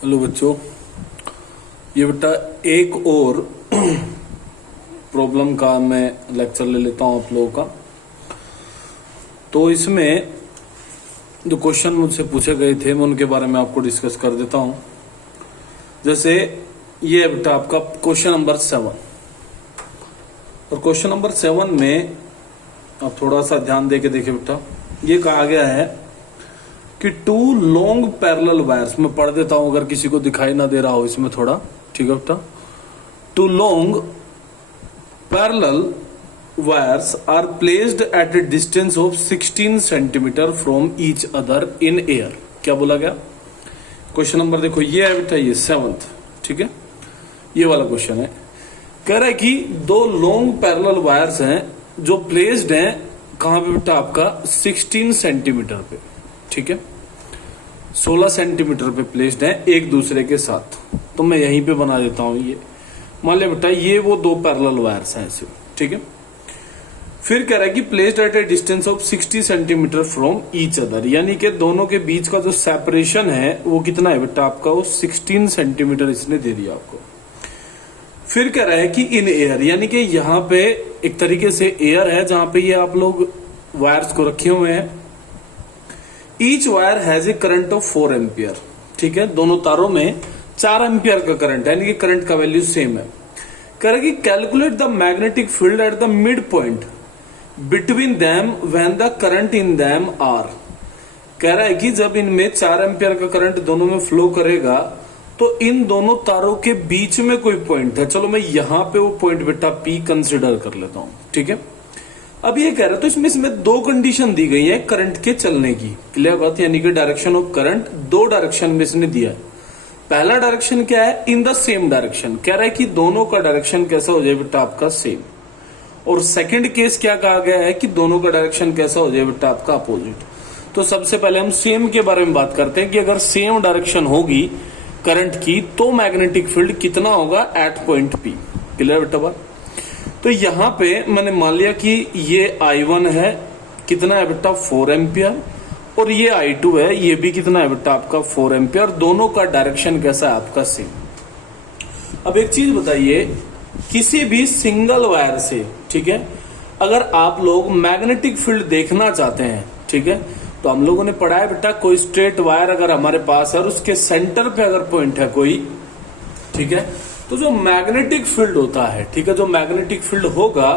Hello बच्चों, ये बेटा एक और प्रॉब्लम का मैं लेक्चर ले लेता हूं आप लोगों का। तो इसमें जो क्वेश्चन मुझसे पूछे गए थे मैं उनके बारे में आपको डिस्कस कर देता हूं। जैसे ये है बेटा आपका क्वेश्चन नंबर 7, और क्वेश्चन नंबर 7 में आप थोड़ा सा ध्यान दे के देखिए बेटा। ये कहा गया है कि टू लॉन्ग पैरेलल वायर्स, मैं पढ़ देता हूं अगर किसी को दिखाई ना दे रहा हो इसमें थोड़ा, ठीक है बेटा। Two long parallel wires are placed at a distance of 16 centimetre from each other in air. क्या बोला गया? क्वेश्चन नंबर देखो, ये है बेटा ये 7th, ठीक है, ये वाला क्वेश्चन है। कह रहा है कि दो लॉन्ग पैरेलल वायर्स हैं जो प्लेस्ड हैं कहां पे बेटा आपका 16 सेंटीमीटर पे, ठीक है, 16 सेंटीमीटर पे प्लेस्ड है एक दूसरे के साथ। तो मैं यहीं पे बना देता हूं। ये मान लिया बेटा ये वो दो पैरेलल वायर्स हैं ऐसे, ठीक है। फिर कह रहा है कि placed at a distance of 60 centimetre from each other, यानी कि दोनों के बीच का जो सेपरेशन है वो कितना है बेटा आपका, वो 16 सेंटीमीटर इसने दे दिया आपको। फिर कह रहा है कि इन एयर, यानी कि यहाँ पे एक तरीके से एयर है जहां पे ये आप लोग वायर्स को रखे हुए हैं। Each wire has a current of 4 ampere, ठीक है, दोनों तारों में 4 एम्पियर का करंट है, यानी कि करंट का वैल्यू सेम है। कह रहा है कि calculate the magnetic field at the midpoint between them when the current in them are. कह रहा है कि जब इनमें 4 एम्पियर का करंट दोनों में फ्लो करेगा तो इन दोनों तारों के बीच में कोई पॉइंट है। चलो मैं यहां पे वो पॉइंट बेटा पी कंसिडर कर लेता हूं, ठीक है। अब ये कह रहा है तो इसमें दो कंडीशन दी गई है करंट के चलने की, क्लियर बात, यानी कि डायरेक्शन ऑफ करंट दो डायरेक्शन में इसने दिया है। पहला डायरेक्शन क्या है, इन द सेम डायरेक्शन, कह रहा है कि दोनों का डायरेक्शन कैसा हो जाए बेटा आपका सेम। और सेकंड केस क्या कहा गया है कि दोनों का डायरेक्शन कैसा हो जाए बेटा आपका अपोजिट। तो सबसे पहले हम सेम के बारे में बात करते हैं कि अगर सेम डायरेक्शन होगी करंट की तो मैग्नेटिक फील्ड कितना होगा एट पॉइंट पी, क्लियर बेटा बात। तो यहां पे मैंने मान लिया कि ये I1 है, कितना है बेटा 4 एम्पियर, और ये I2 है, ये भी कितना है बेटा आपका 4 एम्पियर। दोनों का डायरेक्शन कैसा है आपका सेम। अब एक चीज बताइए, किसी भी सिंगल वायर से, ठीक है, अगर आप लोग मैग्नेटिक फील्ड देखना चाहते हैं, ठीक है, तो हम लोगों ने पढ़ा है बेटा कोई स्ट्रेट वायर अगर हमारे पास है और उसके सेंटर पे अगर पॉइंट है कोई, ठीक है, तो जो मैग्नेटिक फील्ड होता है, ठीक है, जो मैग्नेटिक फील्ड होगा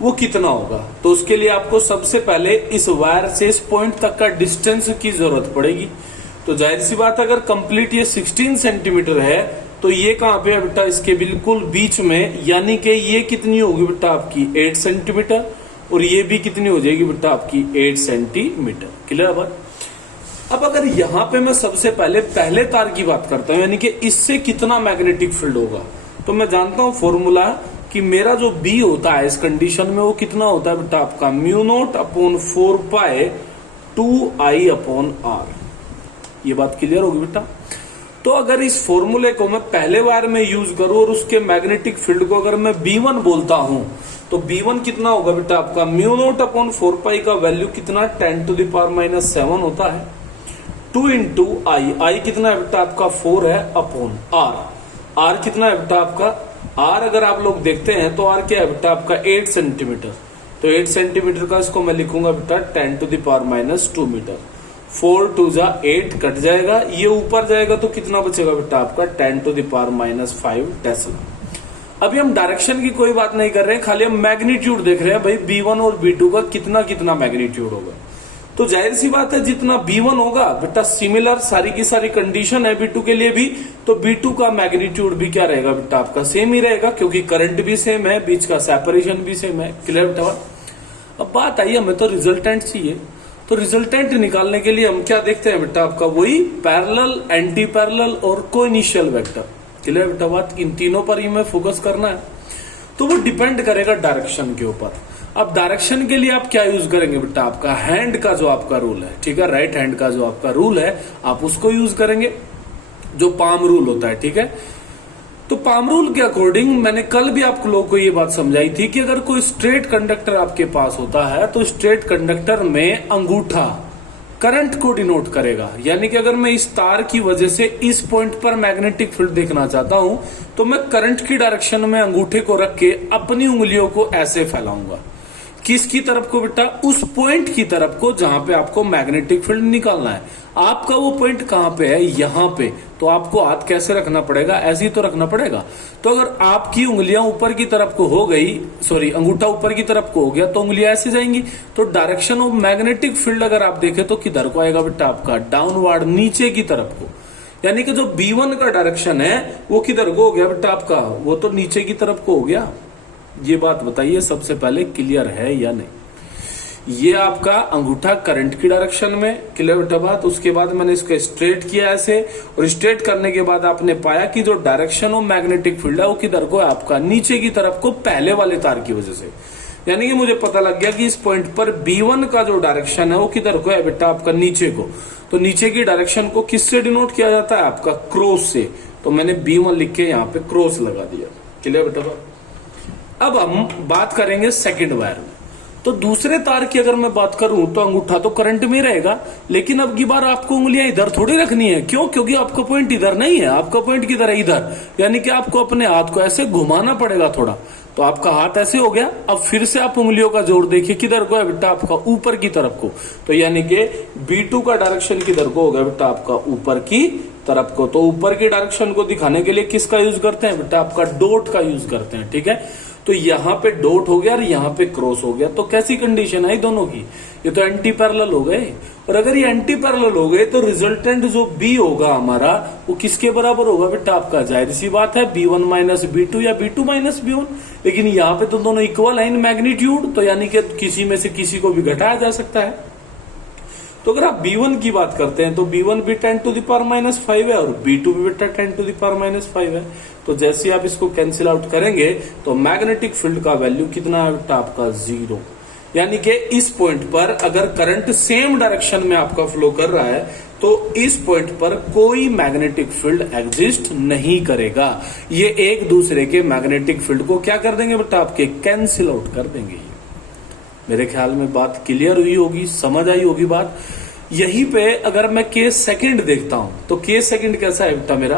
वो कितना होगा। तो उसके लिए आपको सबसे पहले इस वायर से इस पॉइंट तक का डिस्टेंस की जरूरत पड़ेगी। तो जाहिर सी बात अगर कंप्लीट ये 16 सेंटीमीटर है तो ये कहां पे है बेटा, इसके बिल्कुल बीच में, यानी कि ये कितनी होगी बेटा आपकी 8 सेंटीमीटर, और ये भी कितनी हो जाएगी बेटा आपकी 8 सेंटीमीटर, क्लियर बात। अब अगर यहां पे मैं सबसे पहले तार की बात करता हूं, यानी कि इससे कितना मैग्नेटिक फील्ड होगा, तो मैं जानता हूं फॉर्मूला कि मेरा जो बी होता है इस कंडीशन में वो कितना होता है बेटा आपका म्यू0 upon 4 pi 2I upon R. ये बात क्लियर होगी बेटा। तो अगर इस फॉर्मूले को मैं पहले वायर में यूज करूं और उसके मैग्नेटिक फील्ड को अगर मैं B1 बोलता हूं तो B1 कितना होगा बेटा आपका म्यू0 अपॉन 4 पाई का वैल्यू कितना 10⁻⁻7 होता है, 2 इंटू I कितना है बेटा आपका 4 है अपॉन R कितना है बेटा आपका R अगर आप लोग देखते हैं तो R क्या है बेटा आपका 8 सेंटीमीटर। तो 8 सेंटीमीटर का इसको मैं लिखूंगा बेटा 10⁻2 मीटर। 4 2 जा 8 कट जाएगा, ये ऊपर जाएगा तो कितना बचेगा बेटा आपका 10⁻5 टेस्ला। अभी हम डायरेक्शन की कोई बात नहीं कर रहे हैं, खाली हम मैग्नीट्यूड देख रहे हैं भाई B1 और B2 का कितना मैग्नीट्यूड होगा। तो जाहिर सी बात है जितना B1 होगा बेटा सिमिलर सारी की सारी कंडीशन है B2 के लिए भी, तो B2 का मैग्नीट्यूड भी क्या रहेगा बेटा आपका सेम ही रहेगा, क्योंकि करंट भी सेम है, बीच का सेपरेशन भी सेम है, क्लियर बेटा। अब बात आई हमें तो रिजल्टेंट चाहिए, तो रिजल्टेंट निकालने के लिए हम क्या देखते हैं बेटा आपका वही पैरेलल, एंटी पैरेलल और कोइनिशियल वेक्टर, क्लियर बेटा बात। इन तीनों पर ही हमें फोकस करना है। तो वो डिपेंड करेगा डायरेक्शन के ऊपर। अब डायरेक्शन के लिए आप क्या यूज करेंगे बेटा, आपका हैंड का जो आपका रूल है, ठीक है, राइट हैंड का जो आपका रूल है आप उसको यूज करेंगे, जो पाम रूल होता है, ठीक है। तो पाम रूल के अकॉर्डिंग मैंने कल भी आप लोगों को ये बात समझाई थी कि अगर कोई स्ट्रेट कंडक्टर आपके पास होता है तो स्ट्रेट कंडक्टर में अंगूठा करंट को डिनोट करेगा। यानी कि अगर मैं इस तार की वजह से इस पॉइंट पर मैग्नेटिक फील्ड देखना चाहता हूं तो मैं करंट की डायरेक्शन में अंगूठे को रख के अपनी उंगलियों को ऐसे फैलाऊंगा। किसकी तरफ को बेटा? उस पॉइंट की तरफ को जहां पे आपको मैग्नेटिक फील्ड निकालना है। आपका वो पॉइंट कहां पे है? यहां पे। तो आपको हाथ कैसे रखना पड़ेगा? ऐसे ही तो रखना पड़ेगा। तो अगर आपकी उंगलियां ऊपर की तरफ को हो गई, सॉरी अंगूठा ऊपर की तरफ को हो गया तो उंगलियां ऐसे जाएंगी। तो डायरेक्शन ऑफ मैग्नेटिक फील्ड अगर आप देखें तो किधर को आएगा बेटा? आपका डाउनवर्ड, नीचे की तरफ को। यानी कि जो B1 का डायरेक्शन है वो किधर को हो गया बेटा आपका? वो तो नीचे की तरफ को हो गया। ये बात बताइए सबसे पहले, क्लियर है या नहीं? ये आपका अंगूठा करंट की डायरेक्शन में, क्लियर बेटा बात। उसके बाद मैंने इसको स्ट्रेट किया ऐसे, और स्ट्रेट करने के बाद आपने पाया कि जो डायरेक्शन ऑफ मैग्नेटिक फील्ड है वो किधर को है आपका? नीचे की तरफ को, पहले वाले तार की वजह से। यानी कि मुझे पता लग गया कि इस पॉइंट पर B1 का जो डायरेक्शन है वो किधर को है बेटा आपका? नीचे को। तो नीचे की डायरेक्शन को किससे डिनोट किया जाता है? आपका क्रॉस से। तो मैंने B1 लिख के यहाँ पे क्रॉस लगा दिया। क्लियर बेटा बात। अब हम बात करेंगे सेकंड वायर में। तो दूसरे तार की अगर मैं बात करूं तो अंगूठा तो करंट में रहेगा, लेकिन अब की बार आपको उंगलियां इधर थोड़ी रखनी है। क्यों? क्योंकि आपका पॉइंट इधर नहीं है, आपका पॉइंट किधर है? इधर। यानी कि आपको अपने हाथ को ऐसे घुमाना पड़ेगा थोड़ा। तो आपका हाथ ऐसे हो गया। अब फिर से आप उंगलियों का जोर देखिए, किधर को है बेटा आपका? ऊपर की तरफ को। तो यानी कि B2 का डायरेक्शन किधर को होगा बेटा आपका? ऊपर की तरफ को। तो ऊपर की डायरेक्शन को दिखाने के लिए किसका यूज करते हैं बेटा? आपका डॉट का यूज करते हैं। ठीक है, तो यहां पे डॉट हो गया और यहां पे क्रॉस हो गया। तो कैसी कंडीशन आई दोनों की? ये तो एंटी पैरेलल हो गए। और अगर ये एंटी पैरेलल हो गए तो रिजल्टेंट जो B होगा हमारा वो किसके बराबर होगा बेटा आपका? जाहिर सी बात है B1 माइनस B2 या B2 माइनस B1। लेकिन यहाँ पे तो दोनों इक्वल है इन मैग्नीट्यूड, तो यानी कि किसी में से किसी को भी घटाया जा सकता है। तो अगर आप B1 की बात करते हैं तो B1 भी 10 टू द पावर माइनस 5 है और B2 भी बेटा 10 टू द पावर माइनस 5 है। तो जैसे आप इसको कैंसिल आउट करेंगे तो मैग्नेटिक फील्ड का वैल्यू कितना है बेटा आपका? 0। यानी कि इस पॉइंट पर अगर करंट सेम डायरेक्शन में आपका फ्लो कर रहा है तो इस पॉइंट पर कोई मैग्नेटिक फील्ड एग्जिस्ट नहीं करेगा। ये एक दूसरे के मैग्नेटिक फील्ड को क्या कर देंगे बेटा आपके? कैंसिल आउट कर देंगे। मेरे ख्याल में बात क्लियर हुई होगी, समझ आई होगी बात। यहीं पे अगर मैं केस सेकंड देखता हूं तो केस सेकंड कैसा है बेटा मेरा?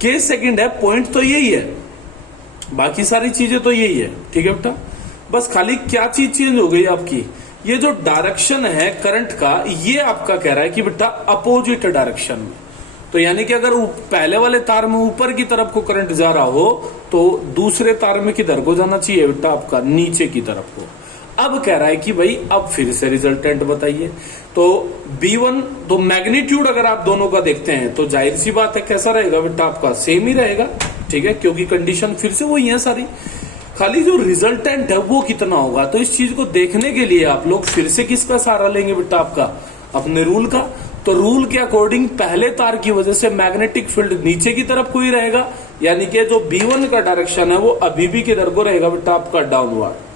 केस सेकंड है, पॉइंट तो यही है, बाकी सारी चीजें तो यही है। ठीक है बेटा, बस खाली क्या चीज चेंज हो गई आपकी? ये जो डायरेक्शन है करंट का, ये आपका कह रहा है कि बेटा अपोजिट डायरेक्शन में। तो यानी कि अगर पहले वाले तार में ऊपर की तरफ को करंट जा रहा हो तो दूसरे तार में किधर को जाना चाहिए बेटा आपका? नीचे की तरफ को। अब कह रहा है कि भाई अब फिर से रिजल्टेंट बताइए। तो B1 तो मैग्नीट्यूड अगर आप दोनों का देखते हैं तो जाहिर सी बात है कैसा रहेगा बेटा आपका? सेम ही रहेगा। ठीक है, क्योंकि कंडीशन फिर से वही है सारी, खाली जो रिजल्टेंट है वो कितना होगा। तो इस चीज को देखने के लिए आप लोग फिर से किसका सहारा लेंगे बेटा आपका? अपने रूल का। तो रूल के अकॉर्डिंग पहले तार की वजह से मैग्नेटिक फील्ड नीचे की तरफ को ही रहेगा। यानी कि जो B1 का डायरेक्शन है वो अभी भी किधर को रहेगा बेटा आपका? डाउनवर्ड।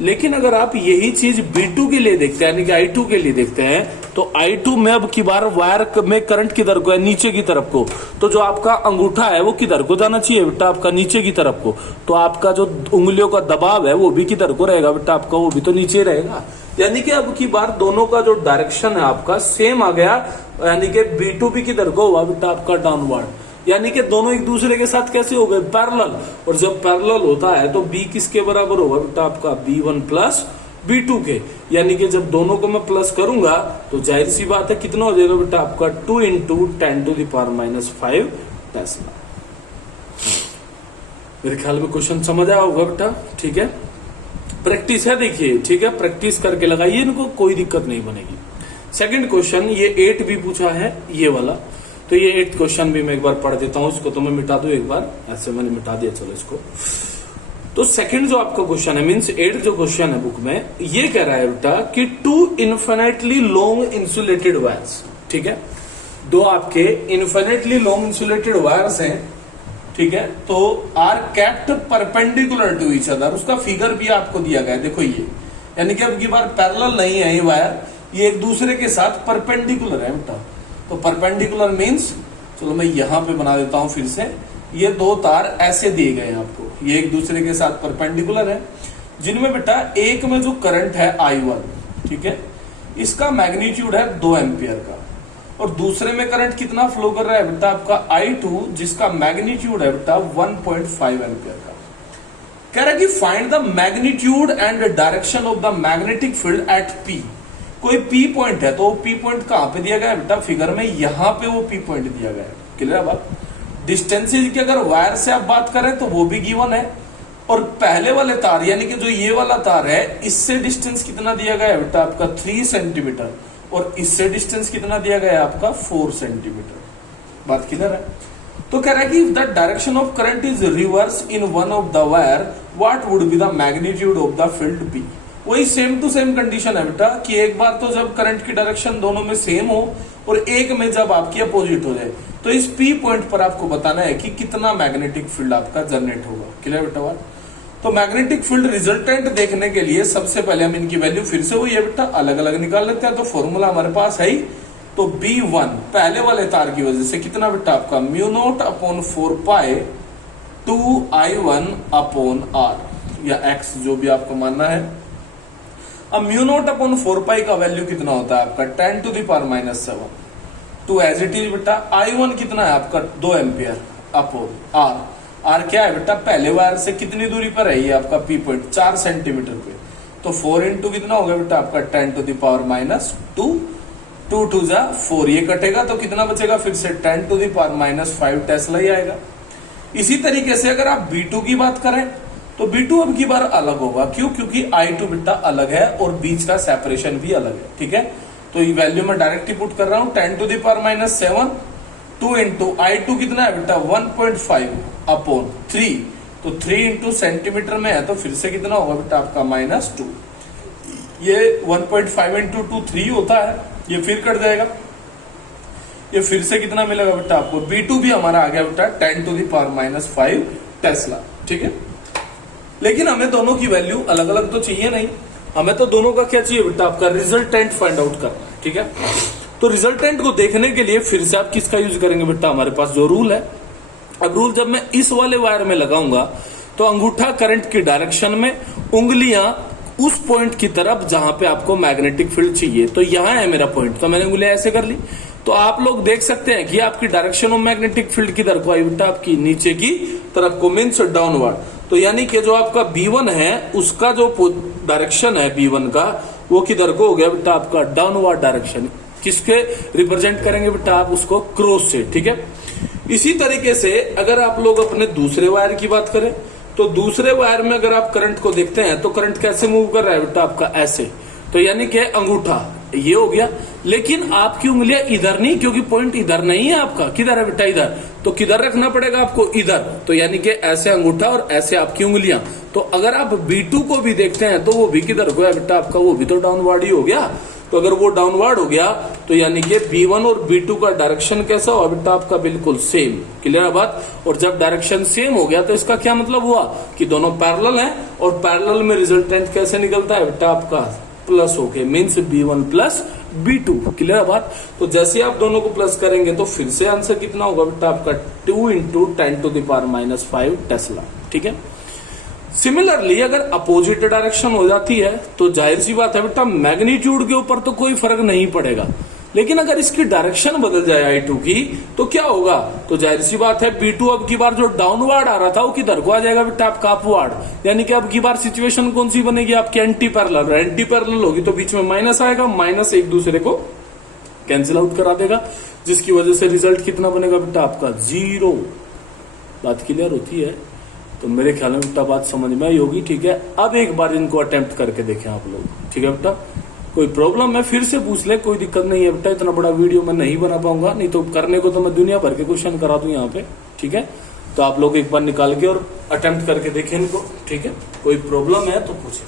लेकिन अगर आप यही चीज B2 के लिए देखते हैं, यानी कि I2 के लिए देखते हैं, तो I2 में अब की बार वायर में करंट किधर को है? नीचे की तरफ को। तो जो आपका अंगूठा है वो किधर को जाना चाहिए बेटा आपका? नीचे की तरफ को। तो आपका जो उंगलियों का दबाव है वो भी किधर को रहेगा बेटा आपका? वो भी तो नीचे रहेगा। यानी कि अब की बार दोनों का जो डायरेक्शन है आपका सेम आ गया। यानी कि B2 भी किधर को हुआ बेटा आपका? डाउनवर्ड। यानी कि दोनों एक दूसरे के साथ कैसे हो गए? पैरेलल। और जब पैरेलल होता है तो B किसके बराबर होगा बेटा आपका? B1 प्लस B2 के। यानी कि जब दोनों को मैं प्लस करूंगा तो जाहिर सी बात है कितना हो जाएगा बेटा आपका? 2 into 10 to the power minus 5 decimal. मेरे ख्याल में क्वेश्चन समझ आया होगा बेटा। ठीक है, प्रैक्टिस है, देखिए। ठीक है, प्रैक्टिस करके लगाइए इनको, कोई दिक्कत नहीं बनेगी। सेकंड क्वेश्चन, ये 8 भी पूछा है ये वाला। तो ये 8th क्वेश्चन भी मैं एक बार पढ़ देता हूं। इसको तो मैं मिटा दूं एक बार, ऐसे मैंने मिटा दिया, चलो इसको। तो सेकंड जो आपका क्वेश्चन है, मीन्स 8th जो क्वेश्चन है बुक में, ये कह रहा है बेटा कि 2 इन्फिनिटली लॉन्ग इंसुलेटेड वायर्स। ठीक है, 2 आपके इन्फिनिटली लॉन्ग इंसुलेटेड वायर्स हैं। ठीक है, तो are kept perpendicular to each other. उसका फिगर भी आपको दिया गया है, देखो ये। यानी कि अब की बार पैरेलल नहीं है ये वायर, ये एक दूसरे के साथ परपेंडिकुलर है बेटा। तो परपेंडिकुलर मींस, चलो मैं यहां पे बना देता हूं फिर से। ये 2 तार ऐसे दिए गए हैं आपको, ये एक दूसरे के साथ परपेंडिकुलर है, जिनमें बेटा एक में जो करंट है I1, ठीक है, इसका मैग्नीट्यूड है 2 एम्पियर का, और दूसरे में करंट कितना फ्लो कर रहा है बेटा आपका I2, जिसका मैग्नीट्यूड है बेटा 1.5 एम्पियर का। कह रहा है कि find the magnitude and direction of the magnetic field eight P। कोई P पॉइंट है, तो वो P पॉइंट कहां पे दिया गया है बेटा फिगर में, यहां पे वो P पॉइंट दिया गया है। क्लियर है बात। डिस्टेंसेज की अगर वायर से आप बात करें तो वो भी गिवन है, और पहले वाले तार यानी कि जो ये वाला तार है, इससे डिस्टेंस कितना दिया गया है बेटा आपका 3 सेंटीमीटर, और इससे डिस्टेंस कितना दिया गया है आपका 4 सेंटीमीटर। बात क्लियर है। तो कह रहा है कि the direction of current is reverse in one of the wire, what would be the magnitude of the field P। वही सेम टू सेम कंडीशन है बेटा कि एक बार तो जब करंट की डायरेक्शन दोनों में सेम हो, और एक में जब आपकी अपोजिट हो जाए, तो इस P पॉइंट पर आपको बताना है कि कितना मैग्नेटिक फील्ड आपका जनरेट होगा। क्लियर बेटा बात। तो मैग्नेटिक फील्ड रिजल्टेंट देखने के लिए सबसे पहले हम इनकी वैल्यू फिर से वही है बेटा अलग अलग निकाल लेते हैं। तो फॉर्मूला हमारे पास है ही, तो B1 पहले वाले तार की वजह से कितना बेटा आपका μ0/4π 2I1 अपॉन R या X, जो भी आपको मानना है। अब μ0/4π का वैल्यू कितना होता है आपका 10⁻⁻7, टू एज इट इज बेटा। I1 कितना है आपका 2 एम्पियर अपॉन R क्या है बेटा, पहले वायर से कितनी दूरी पर है ये आपका P पॉइंट 4 सेंटीमीटर पे, तो 4 इंटू कितना होगा बेटा आपका 10⁻², 2 2 जा 4, ये कटेगा तो कितना बचेगा फिर से 10⁻5 टेस्ला ही आएगा। इसी तरीके से अगर आप B2 की बात करें तो B2 अब की बार अलग होगा, क्यों, क्योंकि I2 बेटा अलग है और बीच का सेपरेशन भी अलग है। ठीक है, तो ये वैल्यू मैं डायरेक्ट ही पुट कर रहा हूं 10⁻⁷, 2 इंटू I2 कितना है बेटा 1.5 अपॉन 3, तो 3 इंटू सेंटीमीटर में है, तो फिर से कितना होगा बेटा आपका -2। ये 1.5 इंटू 2 3 होता है, ये फिर कट जाएगा, ये फिर से कितना मिलेगा बेटा आपको, B2 भी हमारा आ गया बेटा 10⁻⁵ टेस्ला। ठीक है, लेकिन हमें दोनों की वैल्यू अलग अलग तो चाहिए नहीं, हमें तो दोनों का क्या चाहिए बेटा आपका रिजल्टेंट फाइंड आउट करना है। ठीक है, तो रिजल्टेंट को देखने के लिए फिर से आप किसका यूज करेंगे बेटा, हमारे पास जो रूल है। अब रूल जब मैं इस वाले वायर में लगाऊंगा तो अंगूठा करंट की डायरेक्शन में, उंगलियां उस पॉइंट की तरफ जहां पे आपको मैग्नेटिक फील्ड चाहिए। तो यहां है मेरा पॉइंट, तो मैंने उंगलियां ऐसे कर ली, तो आप लोग देख सकते हैं कि आपकी डायरेक्शन ऑफ मैग्नेटिक फील्ड किधर को आई बेटा, आपकी नीचे की तरफ को, मीन्स डाउनवर्ड। तो यानी कि जो आपका B1 है उसका जो डायरेक्शन है B1 का, वो किधर को हो गया बेटा आपका डाउनवर्ड डायरेक्शन। किसके रिप्रेजेंट करेंगे बेटा आप उसको, क्रॉस से। ठीक है, इसी तरीके से अगर आप लोग अपने दूसरे वायर की बात करें तो दूसरे वायर में अगर आप करंट को देखते हैं तो करंट कैसे मूव कर रहा है बेटा आपका ऐसे, तो यानी कि अंगूठा ये हो गया, लेकिन आपकी उंगलियां इधर नहीं, क्योंकि पॉइंट इधर नहीं है आपका, किधर है बेटा इधर, तो किधर रखना पड़ेगा आपको इधर, तो यानी कि ऐसे अंगूठा और ऐसे आपकी उंगलियां। तो अगर आप B2 को भी देखते हैं तो वो भी किधर को है बेटा आपका, वो भी तो डाउनवर्ड ही हो गया। तो अगर वो डाउनवर्ड हो गया तो यानी कि B1 और B2 का डायरेक्शन कैसा हुआ बेटा आपका, बिल्कुल सेम। क्लियर है बात। और जब डायरेक्शन सेम हो गया तो इसका क्या मतलब हुआ कि दोनों पैरेलल हैं, और पैरेलल में रिजल्टेंट कैसे निकलता है बेटा आपका, प्लस हो गए, means B1 plus B2। Clear है बात। तो जैसे आप दोनों को प्लस करेंगे तो फिर से आंसर कितना होगा बेटा आपका 2 इंटू 10⁻⁵ टेस्ला। ठीक है, सिमिलरली अगर अपोजिट डायरेक्शन हो जाती है तो जाहिर सी बात है बेटा मैग्नीट्यूड के ऊपर तो कोई फर्क नहीं पड़ेगा, लेकिन अगर इसकी डायरेक्शन बदल जाए I2 की तो क्या होगा, तो जाहिर सी बात है B2 अब की बार जो डाउनवर्ड आ रहा था वो किधर को आ जाएगा बेटा आपका अपवर्ड, यानी कि अब की बार सिचुएशन कौन सी बनेगी आपकी, एंटी पैरेलल। एंटी पैरेलल होगी तो बीच में माइनस आएगा, माइनस एक दूसरे को कैंसिल आउट करा देगा, जिसकी वजह से रिजल्ट कितना बनेगा बेटा आपका 0। बात क्लियर होती है, तो मेरे ख्याल में बेटा बात समझ में आई होगी। ठीक है, अब एक बार इनको अटेम्प्ट करके देखें आप लोग। ठीक है बेटा, कोई प्रॉब्लम है फिर से पूछ ले, कोई दिक्कत नहीं है बेटा, इतना बड़ा वीडियो मैं नहीं बना पाऊंगा, नहीं तो करने को तो मैं दुनिया भर के क्वेश्चन करा दूं यहाँ पे। ठीक है, तो आप लोग एक बार निकाल के और अटेम्प्ट करके देखें इनको। ठीक है, कोई प्रॉब्लम है तो पूछे।